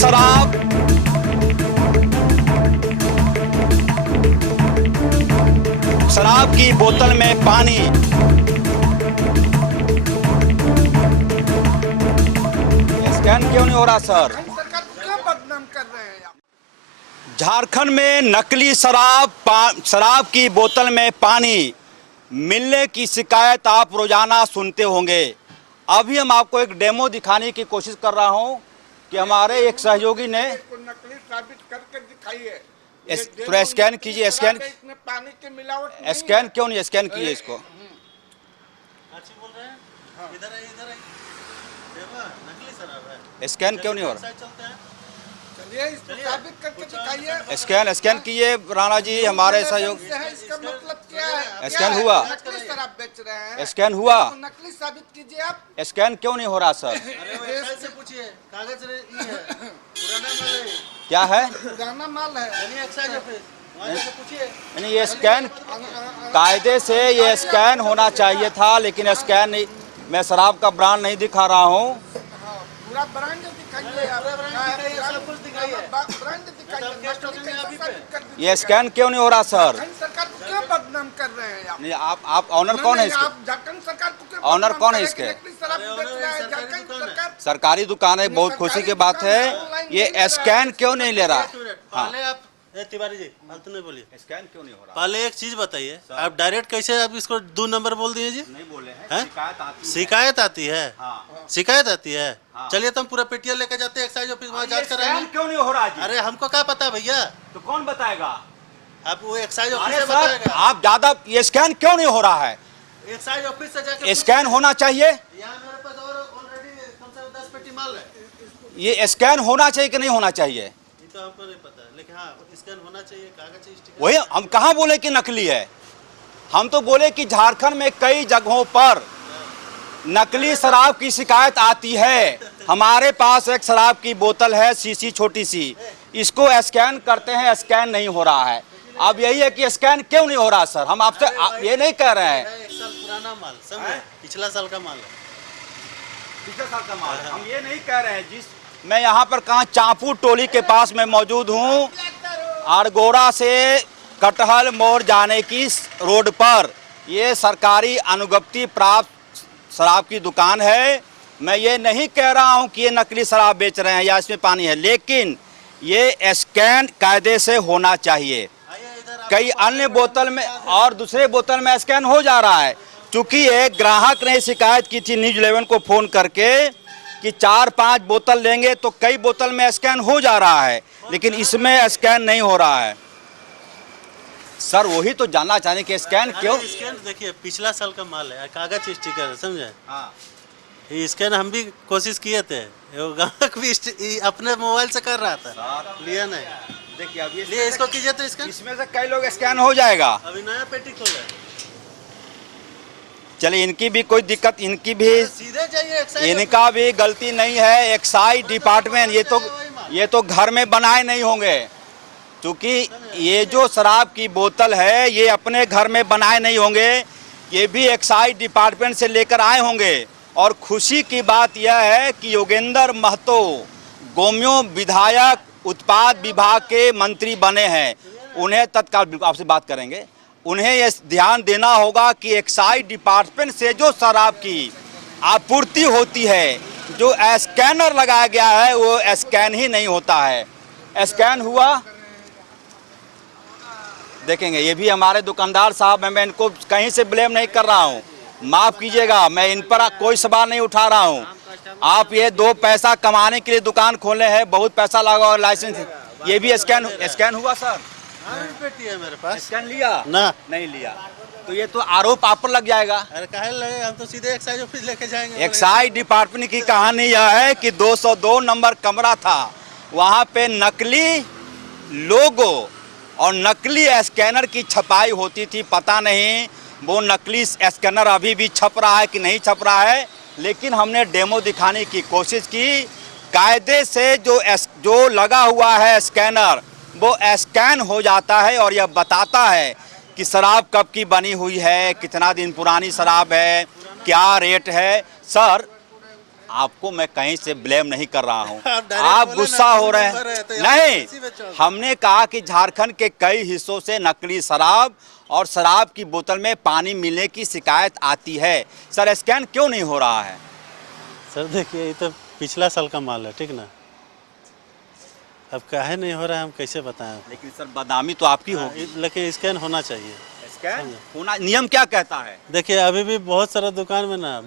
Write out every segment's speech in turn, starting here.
शराब की बोतल में पानी। स्कैन क्यों नहीं हो रहा सर? सरकार को क्यों बदनाम कर रहे हैं आप? झारखंड में नकली शराब की बोतल में पानी मिलने की शिकायत आप रोजाना सुनते होंगे। अभी हम आपको एक डेमो दिखाने की कोशिश कर रहा हूं कि हमारे एक सहयोगी ने नकली साबित करके दिखाइए। थोड़ा स्कैन कीजिए। स्कैन इसमें पानी की मिलावट नहीं स्कैन क्यों नहीं स्कैन कीजिए इसको। अच्छी बोल रहे हैं। इधर है देखो नकली शराब है। स्कैन क्यों नहीं हो रहा? चलते हैं। चलिए इसको साबित करके दिखाइए। स्कैन कीजिए राणा जी, हमारे सहयोग। इसका मतलब क्या है? स्कैन हुआ? नकली शराब बेच रहे हैं। स्कैन हुआ? तो नकली साबित कीजिए आप। स्कैन क्यों नहीं हो रहा सर? अरे वो एक्साइज से पूछिए, कागज ये है, पुराना माल है। क्या है? पुराना माल है। चलिए एक्साइज ऑफिस, वहाँ जाके पूछिए। यानी ये स्कैन कायदे से ये स्कैन होना चाहिए था, लेकिन स्कैन नहीं। मैं शराब का ब्रांड नहीं दिखा रहा हूँ। पूरा ब्रांड दिखाइए आप। सब कुछ दिखाइए। ब्रांड दिखाइए। नकली कैसे साबित कर दीजिए? ये स्कैन क्यों नहीं हो रहा सर? सरकार को क्यों बदनाम कर रहे हैं आप? नहीं, आप ऑनर कौन है इसके? आप झारखंड सरकार को क्यों ऑनर बदनाम कौन कर है रहे हैं इसके? कि नकली शराब बेच रहा है झारखंड सरकार? सरकारी दुकान है, बहुत खुशी की बात है। ये स्कैन क्यों नहीं ले रहा? पहले आप तिवारी जी फालतू नहीं बोलिए। स्कैन क्यों नहीं हो रहा? पहले एक चीज बताइए, आप डायरेक्ट कैसे आप इसको 2 नंबर बोल दिए जी? नहीं बोले हैं, हैं? शिकायत आती है। शिकायत आती है। हाँ। शिकायत आती है। हाँ। चलिए तो हम पूरा पेटिया लेकर जाते हैं एक्साइज ऑफिस, वहाँ ये जांच स्कैन कराएंगे। क्यों नहीं हो रहा जी? अरे हमको क्या पता भैया, तो कौन बताएगा? आप वो एक्साइज अरे ऑफिस से सर, बताएगा। आप ज्यादा ये स्कैन क्यों नहीं हो रहा है? एक्साइज ऑफिस से जाके स्कैन होना चाहिए। यहाँ मेरे पास और ऑलरेडी कम से कम 10 पेटी माल है। ये स्कैन होना चाहिए कि नहीं होना चाहिए? ये तो हमको नहीं पता, लेकिन हाँ स्कैन होना चाहिए, कागज चाहिए, स्टिकर। वही हम कहाँ बोले कि नकली है? हम तो बोले कि झारखंड में कई जगहों पर नकली शराब की शिकायत आती है। हमारे पास एक शराब की बोतल है, शीशी छोटी सी, इसको स्कैन करते हैं, स्कैन नहीं हो रहा है। अब यही है कि स्कैन क्यों नहीं हो रहा सर? हम आपसे ये नहीं कह रहे हैं। 1 साल पुराना माल, समझे? पिछला साल का माल है। पिछले साल का माल है। हम ये नहीं कह रहे हैं। मैं यहाँ पर कहाँ चांपू टोली के पास में मौजूद हूँ। आरगोड़ा से कटहल मोड़ जाने की रोड पर ये सरकारी अनुज्ञप्ति प्राप्त शराब की दुकान है। मैं ये नहीं कह रहा हूँ कि ये नकली शराब बेच रहे हैं या इसमें पानी है, लेकिन ये स्कैन कायदे से होना चाहिए। कई अन्य बोतल में और दूसरे बोतल में स्कैन हो जा रहा है। चूँकि एक ग्राहक ने शिकायत की थी न्यूज़ 11 को फ़ोन करके कि 4-5 बोतल लेंगे तो कई बोतल में स्कैन हो जा रहा है, लेकिन इसमें स्कैन नहीं हो रहा है। सर वही तो जानना चाहेंगे कि स्कैन क्यों? स्कैन देखिए पिछला साल का माल है, कागज स्टिकर है, समझे? हाँ। ये स्कैन हम भी कोशिश किए थे, वो ग्राहक भी अपने मोबाइल से कर रहा था, लिया नहीं। देखिए अब लिए इसको कीजिए तो स्कैन। इसमें से कई लोग स्कैन हो जाएगा। अभी नया पेटी खोला। चलिए इनकी भी कोई दिक्कत, इनकी भी, सीधे जाइए एक्साइज इनका भी गलती नहीं है। एक्साइज डिपार्टमेंट ये तो घर में बनाए नहीं होंगे, क्योंकि ये जो शराब की बोतल है ये अपने घर में बनाए नहीं होंगे, ये भी एक्साइज डिपार्टमेंट से लेकर आए होंगे। और खुशी की बात यह है कि योगेंद्र महतो गोमियों विधायक उत्पाद विभाग के मंत्री बने हैं। उन्हें तत्काल आपसे बात करेंगे, उन्हें ये ध्यान देना होगा कि एक्साइज डिपार्टमेंट से जो शराब की आपूर्ति होती है, जो स्कैनर लगाया गया है वो स्कैन ही नहीं होता है। स्कैन हुआ देखेंगे। ये भी हमारे दुकानदार साहब हैं, मैं इनको कहीं से ब्लेम नहीं कर रहा हूँ, माफ़ कीजिएगा, मैं इन पर कोई सवाल नहीं उठा रहा हूँ। आप ये 2 पैसा कमाने के लिए दुकान खोले हैं, बहुत पैसा लगा और लाइसेंस। ये भी स्कैन हुआ सर? पेटी है मेरे पास। स्कैन लिया? ना नहीं लिया तो ये तो आरोप आप पर लग जाएगा। अरे काहे लगे, हम तो सीधे एक्साइज ऑफिस लेके जाएंगे। एक्साइज डिपार्टमेंट की कहानी यह है कि 202 नंबर कमरा था, वहाँ पे नकली लोगो और नकली स्कैनर की छपाई होती थी। पता नहीं वो नकली स्कैनर अभी भी छप रहा है कि नहीं छप रहा है, लेकिन हमने डेमो दिखाने की कोशिश की। कायदे से जो लगा हुआ है स्कैनर, वो स्कैन हो जाता है और यह बताता है कि शराब कब की बनी हुई है, कितना दिन पुरानी शराब है, क्या रेट है। सर आपको मैं कहीं से ब्लेम नहीं कर रहा हूँ, आप direct आप बोले गुस्सा ना, हो रहे नंबर है तो हैं। यहाँ नहीं, इसी में चौक। हमने कहा कि झारखंड के कई हिस्सों से नकली शराब और शराब की बोतल में पानी मिलने की शिकायत आती है। सर स्कैन क्यों नहीं हो रहा है? सर देखिए ये तो पिछला साल का माल है, ठीक ना। अब काहे नहीं हो रहा है हम कैसे बताएं। लेकिन सर बदनामी तो आपकी होगी। लेकिन स्कैन होना चाहिए। स्कैन होना नियम क्या कहता है? देखिए अभी भी बहुत सारा दुकान में ना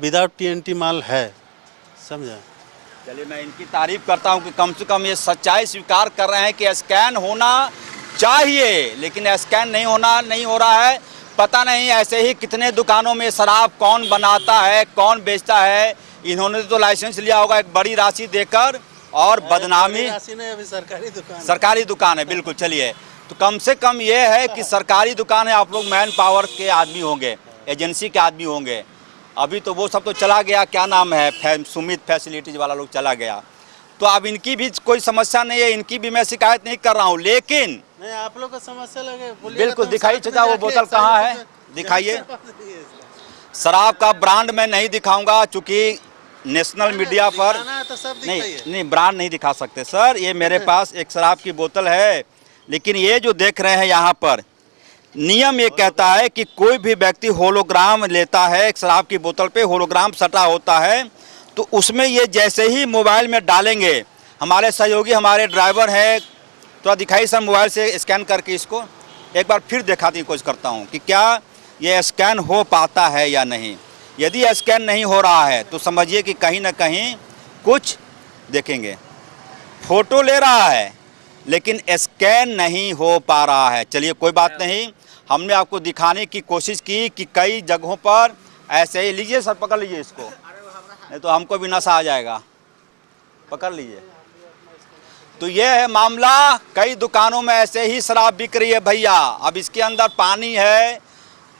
विदाउट TNT माल है, समझे। चलिए मैं इनकी तारीफ करता हूं कि कम से कम ये सच्चाई स्वीकार कर रहे हैं कि स्कैन होना चाहिए, लेकिन स्कैन नहीं हो रहा है। पता नहीं ऐसे ही कितने दुकानों में शराब कौन बनाता है, कौन बेचता है। इन्होंने तो लाइसेंस लिया होगा एक बड़ी राशि देकर और बदनामी। नहीं, अभी सरकारी दुकान सरकारी दुकान है, बिल्कुल। चलिए तो कम से कम ये है कि सरकारी दुकान है, आप लोग मैन पावर के आदमी होंगे, एजेंसी के आदमी होंगे। अभी तो वो सब तो चला गया, क्या नाम है, सुमित फैसिलिटीज वाला लोग चला गया। तो अब इनकी भी कोई समस्या नहीं है, इनकी भी मैं शिकायत नहीं कर रहा हूँ, लेकिन नहीं आप लोग को समस्या लगे बिल्कुल दिखाइए चाचा वो बोतल कहाँ है, दिखाइए। शराब का ब्रांड मैं नहीं दिखाऊंगा चूँकि नेशनल मीडिया पर तो सब नहीं ब्रांड नहीं दिखा सकते सर। ये मेरे पास एक शराब की बोतल है, लेकिन ये जो देख रहे हैं यहाँ पर नियम ये कहता है कि कोई भी व्यक्ति होलोग्राम लेता है, एक शराब की बोतल पे होलोग्राम सटा होता है, तो उसमें ये जैसे ही मोबाइल में डालेंगे, हमारे सहयोगी हमारे ड्राइवर हैं, थोड़ा दिखाइए सर मोबाइल से स्कैन करके इसको एक बार फिर दिखाने की कोशिश करता हूँ कि क्या ये स्कैन हो पाता है या नहीं। यदि स्कैन नहीं हो रहा है तो समझिए कि कहीं ना कहीं कुछ देखेंगे, फोटो ले रहा है लेकिन स्कैन नहीं हो पा रहा है। चलिए कोई बात नहीं, हमने आपको दिखाने की कोशिश की कि कई जगहों पर ऐसे ही। लीजिए सर पकड़ लीजिए इसको, नहीं तो हमको भी नशा आ जाएगा। पकड़ लीजिए। तो ये है मामला, कई दुकानों में ऐसे ही शराब बिक रही है भैया। अब इसके अंदर पानी है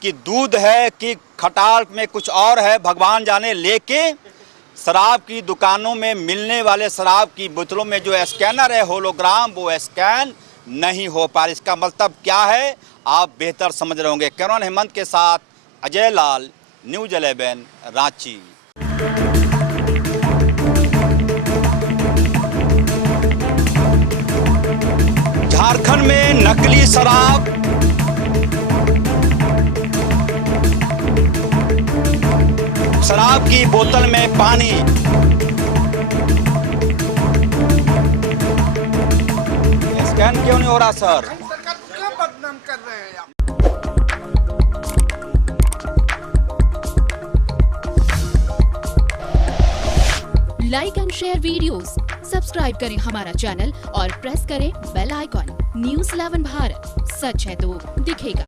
कि दूध है कि खटाल में कुछ और है, भगवान जाने। लेकिन शराब की दुकानों में मिलने वाले शराब की बोतलों में जो स्कैनर है होलोग्राम, वो स्कैन नहीं हो पा रहा। इसका मतलब क्या है आप बेहतर समझ रहे होंगे। कैमरामैन हेमंत के साथ अजय लाल, न्यूज़ 11 रांची। झारखंड में नकली शराब, शराब की बोतल में पानी। स्कैन क्यों नहीं हो रहा सर? सरकार को क्यों बदनाम कर रहे हैं आप? Like and share videos, subscribe करें हमारा चैनल और प्रेस करें बेल आइकॉन। न्यूज़ 11 भारत, सच है तो दिखेगा।